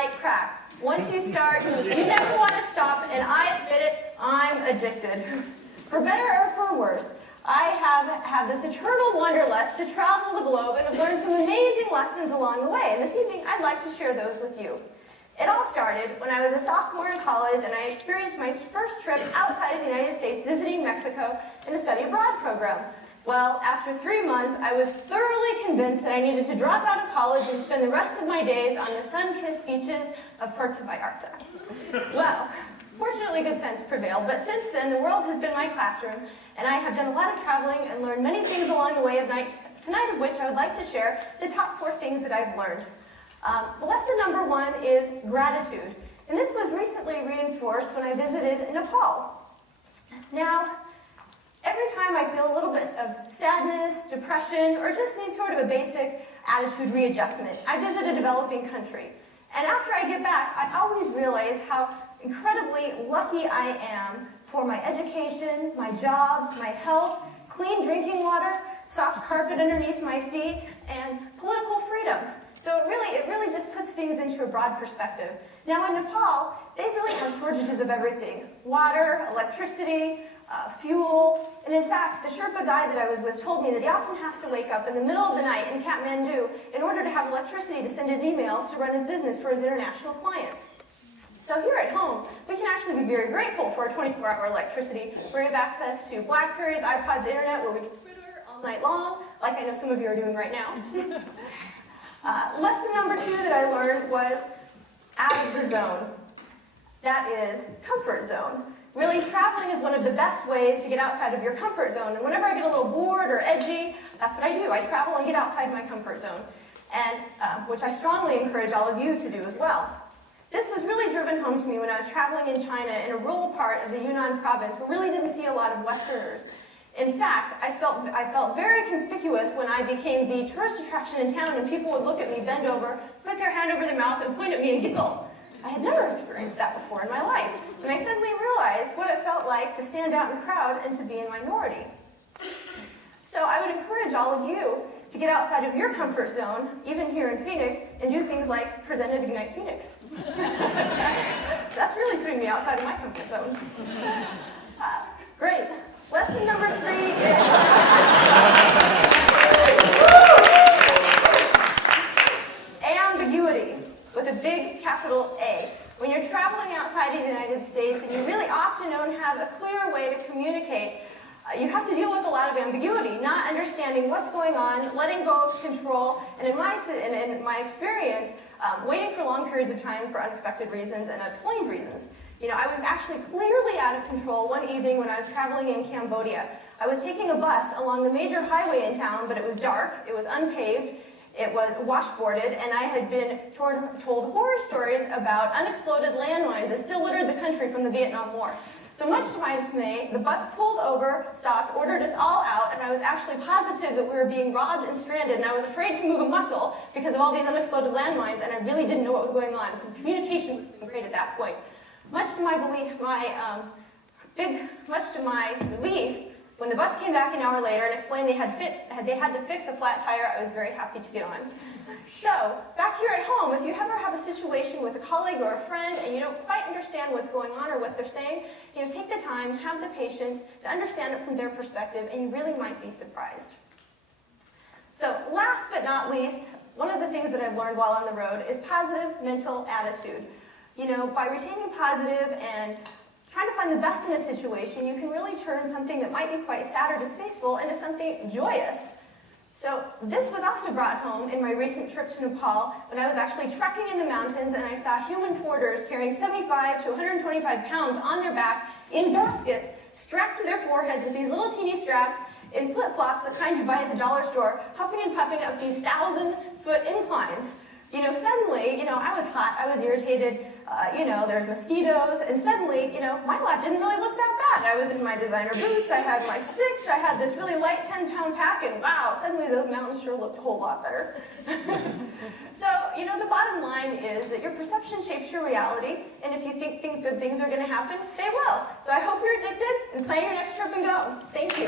like crack. Once you start, you never want to stop, and I admit it, I'm addicted. For better or for worse, I have this eternal wanderlust to travel the globe and have learned some amazing lessons along the way. And this evening, I'd like to share those with you. It all started when I was a sophomore in college and I experienced my first trip outside of the United States visiting Mexico in a study abroad program. Well, after 3 months, I was thoroughly convinced that I needed to drop out of college and spend the rest of my days on the sun-kissed beaches of Puerto Vallarta. Well, fortunately, good sense prevailed, but since then, the world has been my classroom, and I have done a lot of traveling and learned many things along the way tonight of which I would like to share the top 4 things that I've learned. Lesson number 1 is gratitude, and this was recently reinforced when I visited Nepal. Now, every time I feel a little bit of sadness, depression, or just need sort of a basic attitude readjustment, I visit a developing country. And after I get back, I always realize how incredibly lucky I am for my education, my job, my health, clean drinking water, soft carpet underneath my feet, and political freedom. So it really just puts things into a broad perspective. Now in Nepal, they really have shortages of everything. Water, electricity, fuel, and in fact, the Sherpa guy that I was with told me that he often has to wake up in the middle of the night in Kathmandu in order to have electricity to send his emails to run his business for his international clients. So here at home, we can actually be very grateful for our 24-hour electricity, where we have access to BlackBerries, iPods, internet, where we can Twitter all night long, like I know some of you are doing right now. Lesson number 2 that I learned was out of the zone. That is comfort zone. Really, traveling is one of the best ways to get outside of your comfort zone. And whenever I get a little bored or edgy, that's what I do. I travel and get outside my comfort zone, and which I strongly encourage all of you to do as well. This was really driven home to me when I was traveling in China in a rural part of the Yunnan province where really didn't see a lot of Westerners. In fact, I felt very conspicuous when I became the tourist attraction in town and people would look at me, bend over, put their hand over their mouth, and point at me and giggle. I had never experienced that before in my life, and I suddenly realized what it felt like to stand out in a crowd and to be a minority. So I would encourage all of you to get outside of your comfort zone, even here in Phoenix, and do things like present at Ignite Phoenix. That's really putting me outside of my comfort zone. Great. Lesson number 3 is ambiguity, with a big capital A. When you're traveling outside of the United States and you really often don't have a clear way to communicate, you have to deal with a lot of ambiguity, not understanding what's going on, letting go of control, and in my experience, waiting for long periods of time for unexpected reasons and unexplained reasons. You know, I was actually clearly out of control one evening when I was traveling in Cambodia. I was taking a bus along the major highway in town, but it was dark, it was unpaved, it was washboarded, and I had been told horror stories about unexploded landmines that still littered the country from the Vietnam War. So much to my dismay, the bus pulled over, stopped, ordered us all out, and I was actually positive that we were being robbed and stranded, and I was afraid to move a muscle because of all these unexploded landmines, and I really didn't know what was going on. So communication would have been great at that point. Much to my relief, when the bus came back an hour later and explained they had to fix a flat tire, I was very happy to get on. So, back here at home, if you ever have a situation with a colleague or a friend and you don't quite understand what's going on or what they're saying, you know, take the time, have the patience to understand it from their perspective, and you really might be surprised. So, last but not least, one of the things that I've learned while on the road is positive mental attitude. You know, by retaining positive and trying to find the best in a situation, you can really turn something that might be quite sad or distasteful into something joyous. So this was also brought home in my recent trip to Nepal when I was actually trekking in the mountains and I saw human porters carrying 75 to 125 pounds on their back in baskets strapped to their foreheads with these little teeny straps in flip-flops, the kind you buy at the dollar store, huffing and puffing up these 1,000-foot inclines. You know, suddenly, you know, I was hot, I was irritated, you know, there's mosquitoes, and suddenly, you know, my lot didn't really look that bad. I was in my designer boots, I had my sticks, I had this really light 10-pound pack, and wow, suddenly those mountains sure looked a whole lot better. So, you know, the bottom line is that your perception shapes your reality, and if you think good things are going to happen, they will. So I hope you're addicted, and plan your next trip and go. Thank you.